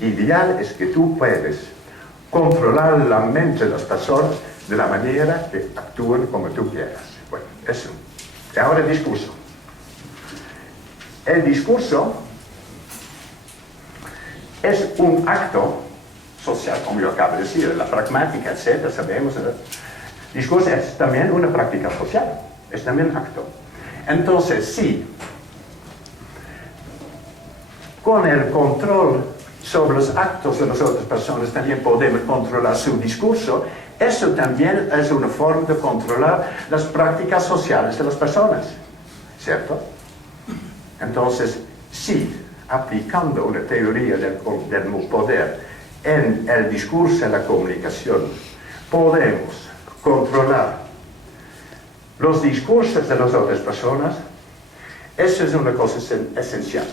ideal es que tú puedes controlar la mente de las personas de la manera que actúen como tú quieras. Bueno, eso. Y ahora el discurso. El discurso es un acto social, como yo acabo de decir, la pragmática, etc. Sabemos. El discurso es también una práctica social, es también un acto. Entonces, sí, con el control sobre los actos de las otras personas también podemos controlar su discurso. Eso también es una forma de controlar las prácticas sociales de las personas, ¿cierto? Entonces, sí, aplicando una teoría del poder en el discurso y la comunicación, podemos controlar los discursos de las otras personas. Eso es una cosa esencial.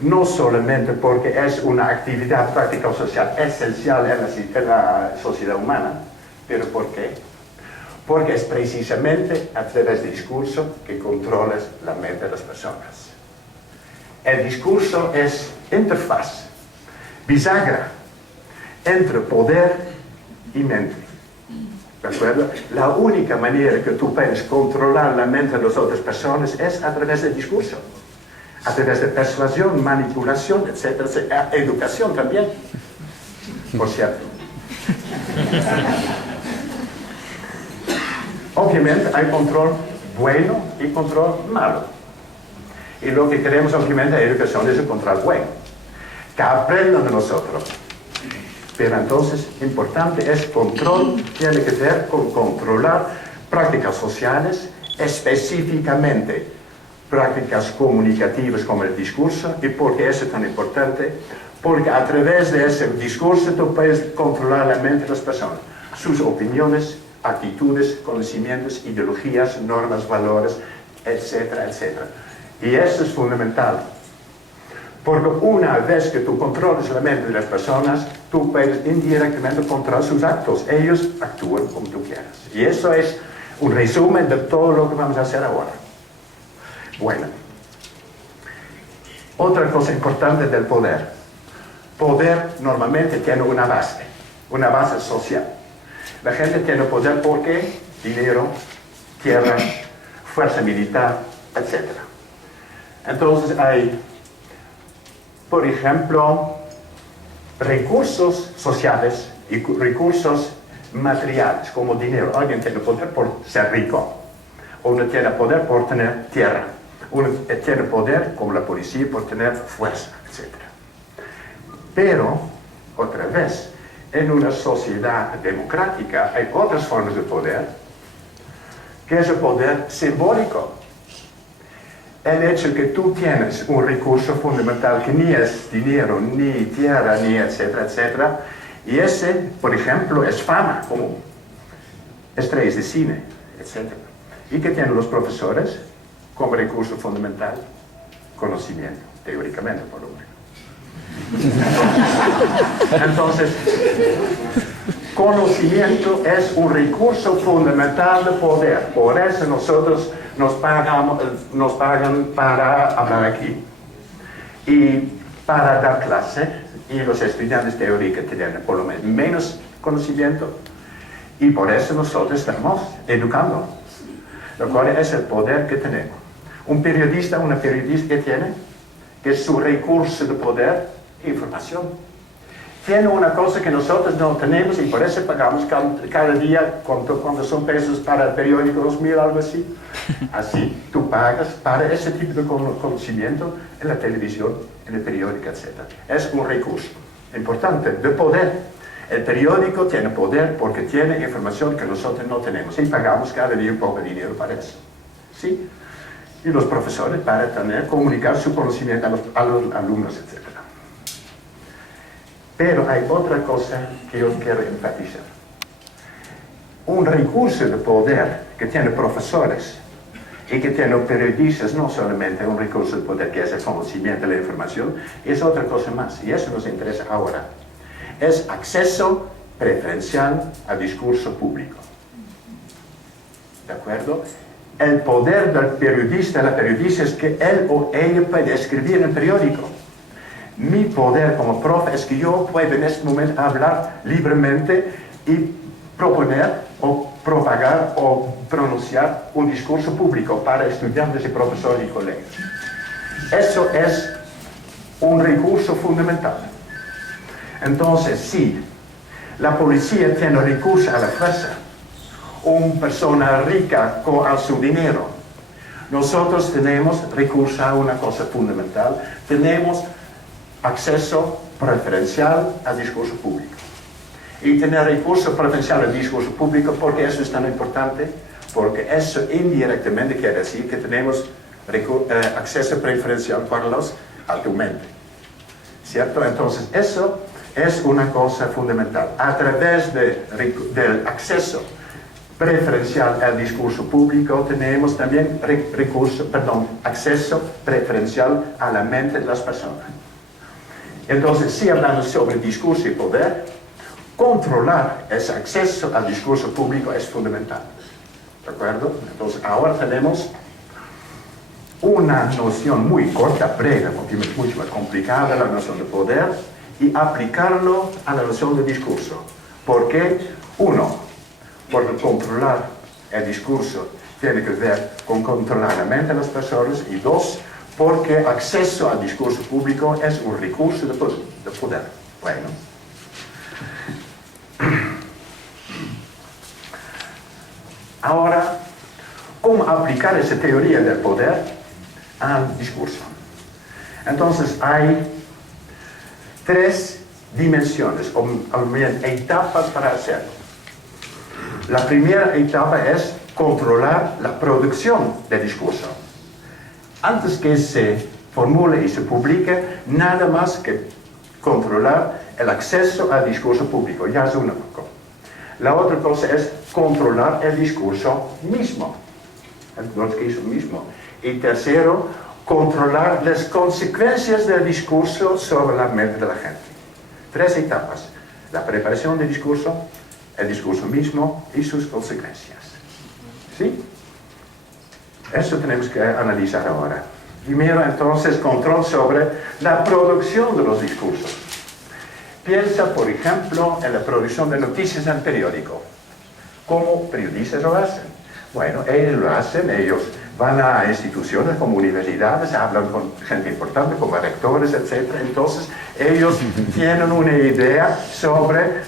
No solamente porque es una actividad práctica o social esencial en la sociedad humana, pero ¿por qué? Porque es precisamente a través del discurso que controlas la mente de las personas. El discurso es interfaz, bisagra, entre poder y mente. ¿De acuerdo? La única manera que tú puedes controlar la mente de las otras personas es a través del discurso. A través de persuasión, manipulación, etcétera, etcétera. Educación también, por cierto. Obviamente hay control bueno y control malo. Y lo que queremos obviamente en educación es el control bueno, que aprendan de nosotros. Pero entonces, importante es control, tiene que ver con controlar prácticas sociales, específicamente prácticas comunicativas como el discurso. ¿Y por qué eso es tan importante? Porque a través de ese discurso tú puedes controlar la mente de las personas, sus opiniones, actitudes, conocimientos, ideologías, normas, valores, etcétera, etcétera. Y eso es fundamental. Porque una vez que tú controlas la mente de las personas, tú puedes indirectamente controlar sus actos. Ellos actúan como tú quieras. Y eso es un resumen de todo lo que vamos a hacer ahora. Bueno, otra cosa importante del poder. Poder normalmente tiene una base social. La gente tiene poder porque dinero, tierra, fuerza militar, etc. Entonces hay, por ejemplo, recursos sociales y recursos materiales, como dinero. Alguien tiene poder por ser rico. Uno tiene poder por tener tierra. Uno tiene poder, como la policía, por tener fuerza, etc. Pero, otra vez, en una sociedad democrática hay otras formas de poder, que es el poder simbólico. El hecho que tú tienes un recurso fundamental que ni es dinero, ni tierra, ni etcétera, etcétera, y ese, por ejemplo, es fama, como estrellas de cine, etcétera. ¿Y qué tienen los profesores como recurso fundamental? Conocimiento, teóricamente por lo menos. Entonces, conocimiento es un recurso fundamental de poder. Por eso nosotros nos pagan para hablar aquí y para dar clase, y los estudiantes teóricos tienen por lo menos conocimiento, y por eso nosotros estamos educando, lo cual es el poder que tenemos. Un periodista, una periodista que tiene, que es su recurso de poder, información. Tiene una cosa que nosotros no tenemos y por eso pagamos cada día cuando son pesos para el periódico 2000, algo así. Así, tú pagas para ese tipo de conocimiento en la televisión, en el periódico, etc. Es un recurso importante de poder. El periódico tiene poder porque tiene información que nosotros no tenemos y pagamos cada día un poco de dinero para eso. ¿Sí? Y los profesores para comunicar su conocimiento a los alumnos, etc. Pero hay otra cosa que yo quiero enfatizar. Un recurso de poder que tiene profesores y que tiene periodistas, no solamente un recurso de poder que es el conocimiento de la información, es otra cosa más, y eso nos interesa ahora. Es acceso preferencial al discurso público. ¿De acuerdo? El poder del periodista, la periodista, es que él o ella puede escribir en el periódico. Mi poder como profe es que yo puedo en este momento hablar libremente y proponer o propagar o pronunciar un discurso público para estudiantes y profesores y colegas. Eso es un recurso fundamental. Entonces, si la policía tiene recurso a la fuerza, una persona rica a su dinero, nosotros tenemos recurso a una cosa fundamental, tenemos acceso preferencial al discurso público. Y tener recurso preferencial al discurso público, porque eso es tan importante, porque eso indirectamente quiere decir que tenemos acceso preferencial para los argumentos, ¿cierto? Entonces eso es una cosa fundamental. A través del acceso preferencial al discurso público tenemos también acceso preferencial a la mente de las personas. Entonces, si hablamos sobre discurso y poder, controlar ese acceso al discurso público es fundamental. ¿De acuerdo? Entonces, ahora tenemos una noción muy corta, breve, porque es mucho más complicada la noción de poder, y aplicarlo a la noción de discurso. ¿Por qué? Uno, porque controlar el discurso tiene que ver con controlar la mente de las personas, y dos, porque acceso al discurso público es un recurso de poder. Bueno. Ahora, ¿cómo aplicar esa teoría del poder al discurso? Entonces, hay tres dimensiones, o bien etapas para hacerlo. La primera etapa es controlar la producción del discurso. Antes que se formule y se publique, nada más que controlar el acceso al discurso público, ya es una cosa. La otra cosa es controlar el discurso mismo, Y tercero, controlar las consecuencias del discurso sobre la mente de la gente. Tres etapas: la preparación del discurso, el discurso mismo y sus consecuencias. ¿Sí? Eso tenemos que analizar ahora. Primero, entonces, control sobre la producción de los discursos. Piensa, por ejemplo, en la producción de noticias en el periódico. ¿Cómo periodistas lo hacen? Bueno, ellos van a instituciones como universidades, hablan con gente importante como rectores, etc. Entonces, ellos tienen una idea sobre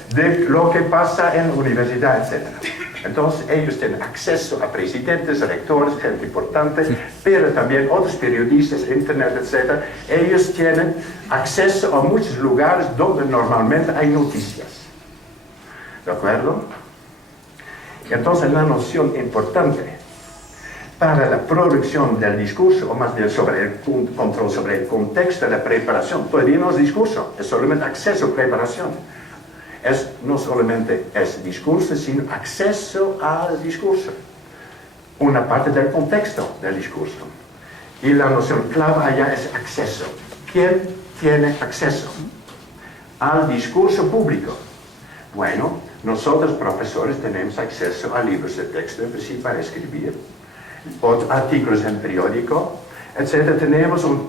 lo que pasa en la universidad, etc. Entonces, ellos tienen acceso a presidentes, rectores, gente importante, pero también otros periodistas, internet, etc. Ellos tienen acceso a muchos lugares donde normalmente hay noticias. ¿De acuerdo? Entonces, la noción importante para la producción del discurso, o más bien sobre el control sobre el contexto de la preparación, todavía no es discurso, es solamente acceso a preparación. No solamente es discurso, sino acceso al discurso. Una parte del contexto del discurso. Y la noción clave allá es acceso. ¿Quién tiene acceso al discurso público? Bueno, nosotros profesores tenemos acceso a libros de texto, en principio para escribir, artículos en periódico, etc. Tenemos un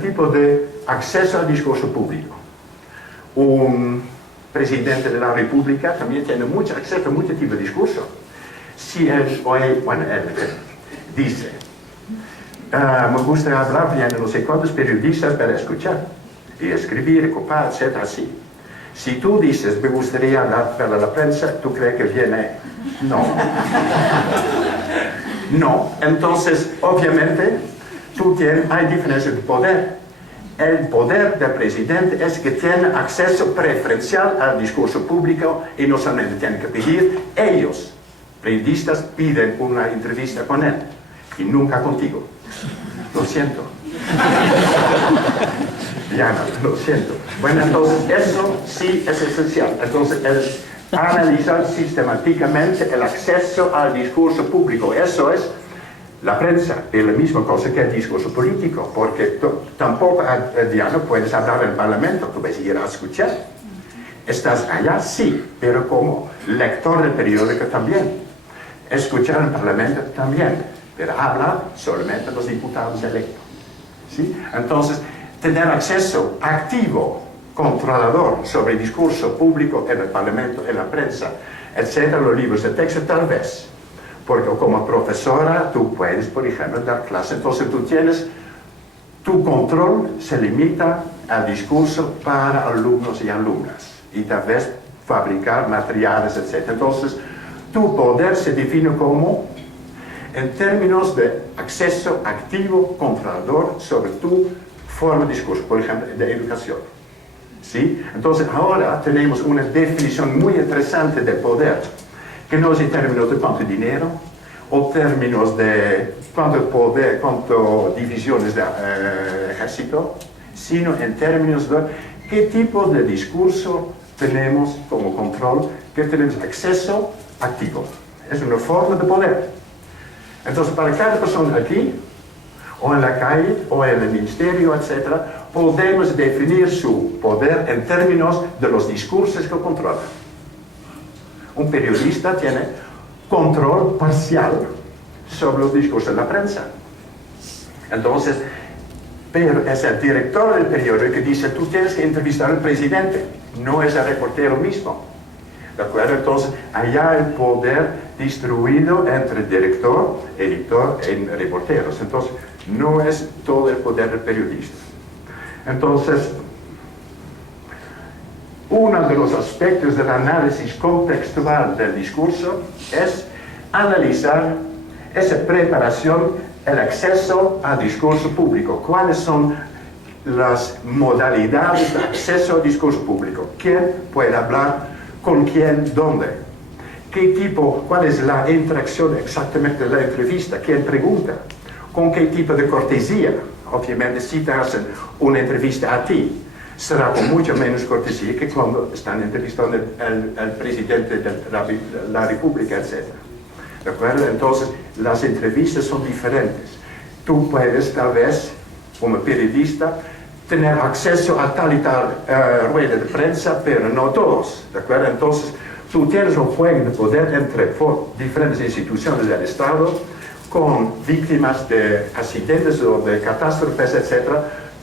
tipo de acceso al discurso público. Un presidente de la República también tiene mucho acceso a muchos tipos de discurso. Si él dice, me gusta hablar, vienen no sé cuántos periodistas para escuchar y escribir, copiar, etc. así. Si tú dices, me gustaría hablar para la prensa, ¿tú crees que viene? No. No. Entonces, obviamente, hay diferencias de poder. El poder del presidente es que tiene acceso preferencial al discurso público y no solamente tienen que pedir, ellos, periodistas, piden una entrevista con él y nunca contigo. Lo siento. Diana, lo siento. Bueno, entonces eso sí es esencial. Entonces, analizar sistemáticamente el acceso al discurso público. Eso es la prensa, es la misma cosa que el discurso político, porque tampoco, Diana, puedes hablar en el Parlamento, tú vas a ir a escuchar. Estás allá, sí, pero como lector del periódico también. Escuchar en el Parlamento también, pero hablar solamente los diputados electos. ¿Sí? Entonces, tener acceso activo, controlador sobre el discurso público en el Parlamento, en la prensa, etcétera, los libros de texto tal vez. Porque como profesora tú puedes, por ejemplo, dar clase, entonces tú tienes, tu control se limita al discurso para alumnos y alumnas, y tal vez fabricar materiales, etcétera. Entonces, tu poder se define como, en términos de acceso activo, controlador sobre tu forma de discurso, por ejemplo, de educación. ¿Sí? Entonces, ahora tenemos una definición muy interesante de poder, que no es en términos de cuánto dinero, o términos de cuánto poder, cuánto divisiones de ejército, sino en términos de qué tipo de discurso tenemos como control, que tenemos acceso activo. Es una forma de poder. Entonces, para cada persona aquí, o en la calle, o en el ministerio, etc., podemos definir su poder en términos de los discursos que controla. Un periodista tiene control parcial sobre los discursos de la prensa. Entonces, pero es el director del periódico que dice, tú tienes que entrevistar al presidente, no es el reportero mismo. ¿De acuerdo? Entonces, allá el poder distribuido entre director, editor y reporteros. Entonces, no es todo el poder del periodista. Entonces, uno de los aspectos del análisis contextual del discurso es analizar esa preparación, el acceso al discurso público. ¿Cuáles son las modalidades de acceso al discurso público? ¿Quién puede hablar? ¿Con quién? ¿Dónde? ¿Qué tipo? ¿Cuál es la interacción exactamente de la entrevista? ¿Quién pregunta? ¿Con qué tipo de cortesía? Obviamente, si te hacen una entrevista a ti, será con mucho menos cortesía que cuando están entrevistando al presidente de la República, etc. ¿De acuerdo? Entonces, las entrevistas son diferentes. Tú puedes, tal vez, como periodista, tener acceso a tal y tal rueda de prensa, pero no todos. ¿De acuerdo? Entonces, tú tienes un juego de poder entre diferentes instituciones del Estado, con víctimas de accidentes o de catástrofes, etc.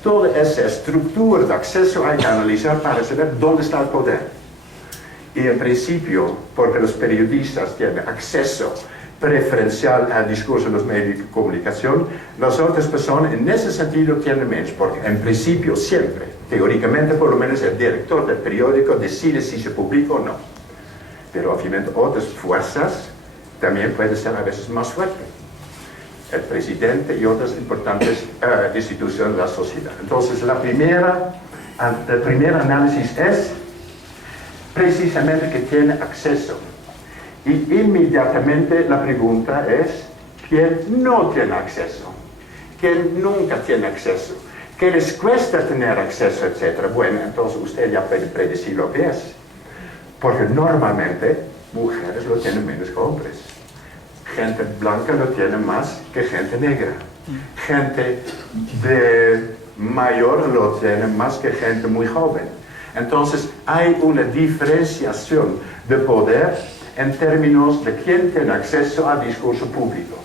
Toda esa estructura de acceso hay que analizar para saber dónde está el poder. Y en principio, porque los periodistas tienen acceso preferencial al discurso de los medios de comunicación, las otras personas en ese sentido tienen menos, porque en principio siempre, teóricamente por lo menos el director del periódico decide si se publica o no. Pero obviamente otras fuerzas también pueden ser a veces más fuertes. El presidente y otras importantes instituciones de la sociedad. Entonces, el primer análisis es precisamente que tiene acceso. Y inmediatamente la pregunta es, ¿quién no tiene acceso? ¿Quién nunca tiene acceso? ¿Qué les cuesta tener acceso, etcétera? Bueno, entonces usted ya puede predecir lo que es. Porque normalmente mujeres lo tienen menos que hombres. Gente blanca lo tiene más que gente negra. Gente de mayor lo tiene más que gente muy joven. Entonces hay una diferenciación de poder en términos de quién tiene acceso al discurso público.